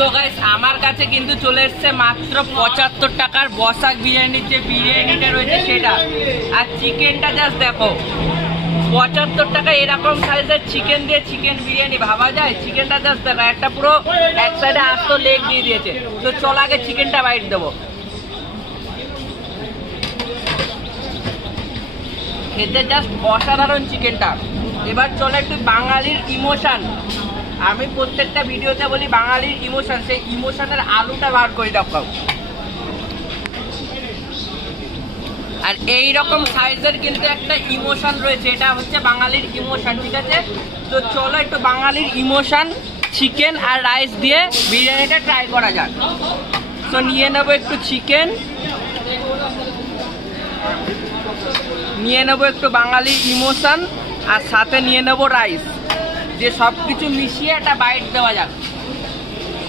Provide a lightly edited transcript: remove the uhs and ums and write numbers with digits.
So guys আমার কাছে কিন্তু চলে এসছে মাত্র 75 টাকার বসাক বিরিয়ানির যে বিরিয়ানিটা রয়েছে সেটা। আর চিকেনটা জাস্ট দেখো, 75 টাকা এরকম সাইজের চিকেন দিয়ে চিকেন বিরিয়ানি ভাবা যায়? চিকেনটা জাস্ট দেখো, একটা পুরো এক সাইডে আস্ত লেগ দিয়ে দিয়েছে। তো চল আগে চিকেনটা বাইট দেবো। খেতে জাস্ট অসাধারণ চিকেনটা। এবার চলে একটু বাঙালির ইমোশন। আমি প্রত্যেকটা ভিডিওতে বলি বাঙালির ইমোশন, সেই ইমোশনের আলুটা বার করে দেখাও। আর এই রকম সাইজের কিন্তু একটা ইমোশন রয়েছে, এটা হচ্ছে বাঙালির ইমোশন, ঠিক আছে? তো চলো একটু বাঙালির ইমোশন চিকেন আর রাইস দিয়ে বিরিয়ানিটা ট্রাই করা যাক। তো নিয়ে নেবো একটু চিকেন, নিয়ে নেবো একটু বাঙালির ইমোশন, আর সাথে নিয়ে নেবো রাইস, যে সব কিছু মিশিয়ে একটা বাইট দেওয়া যাক।